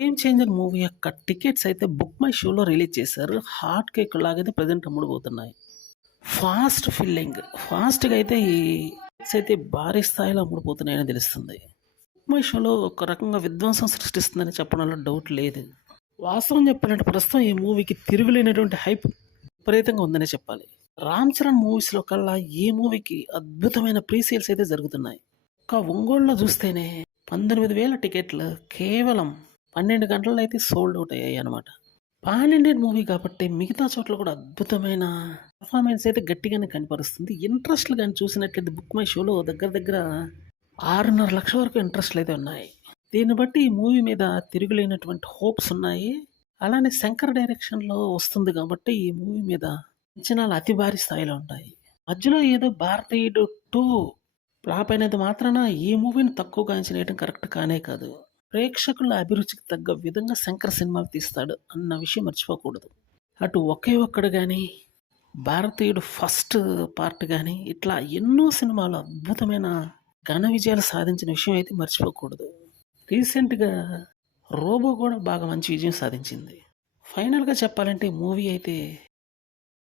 Game changer movie యొక్క tickets అయితే book my షోలో రిలీజ్ చేశారు. హాట్ కేక్ లాగైతే ప్రెజెంట్ అమ్ముడుపోతున్నాయి. Fast filling. ఫాస్ట్‌గా అయితే ఈ టికెట్స్ అయితే భారీ స్థాయిలో అమ్ముడుపోతున్నాయని తెలుస్తుంది. బుక్ మై షోలో ఒక రకంగా విధ్వంసం సృష్టిస్తుందని చెప్పడంలో డౌట్ లేదు. వాస్తవం చెప్పాలంటే ప్రస్తుతం ఈ మూవీకి తిరుగులేనటువంటి హైప్ విపరీతంగా ఉందనే చెప్పాలి. రామ్ చరణ్ మూవీస్‌లో కల్లా ఈ మూవీకి అద్భుతమైన ప్రీ సేల్స్ అయితే జరుగుతున్నాయి. ఒక్క ఒంగోలులో చూస్తేనే 19,000 టికెట్లు కేవలం 12 గంటల్లో అయితే సోల్డ్ ఔట్ అయ్యాయన్నమాట. పాన్ ఇండియన్ మూవీ కాబట్టి మిగతా చోట్ల కూడా అద్భుతమైన పెర్ఫార్మెన్స్ అయితే గట్టిగానే కనపరుస్తుంది. ఇంట్రెస్ట్‌లు గాని చూసినట్లయితే బుక్ మై షోలో దగ్గర దగ్గర 6.5 లక్షల వరకు ఇంట్రెస్ట్‌లు అయితే ఉన్నాయి. దీన్ని బట్టి ఈ మూవీ మీద తిరుగులేనటువంటి హోప్స్ ఉన్నాయి. అలానే శంకర్ డైరెక్షన్‌లో వస్తుంది కాబట్టి ఈ మూవీ మీద అంచనాలు అతి భారీ స్థాయిలో ఉంటాయి. మధ్యలో ఏదో 'భారతీయుడు 2' ఫ్లాప్ అయినంత మాత్రాన ఈ మూవీని తక్కువగా అంచనా వేయడం కరెక్ట్ కానే కాదు. ప్రేక్షకుల అభిరుచికి తగ్గ విధంగా శంకర్ సినిమాలు తీస్తాడు అన్న విషయం మర్చిపోకూడదు. అటు ఒకే ఒక్కడు గాని, 'భారతీయుడు' ఫస్ట్ పార్ట్ గాని ఇట్లా ఎన్నో సినిమాలు అద్భుతమైన ఘన విజయాలు సాధించిన విషయం అయితే మర్చిపోకూడదు. రీసెంట్‌గా 'రోబో' కూడా బాగా మంచి విజయం సాధించింది. ఫైనల్‌గా చెప్పాలంటే మూవీ అయితే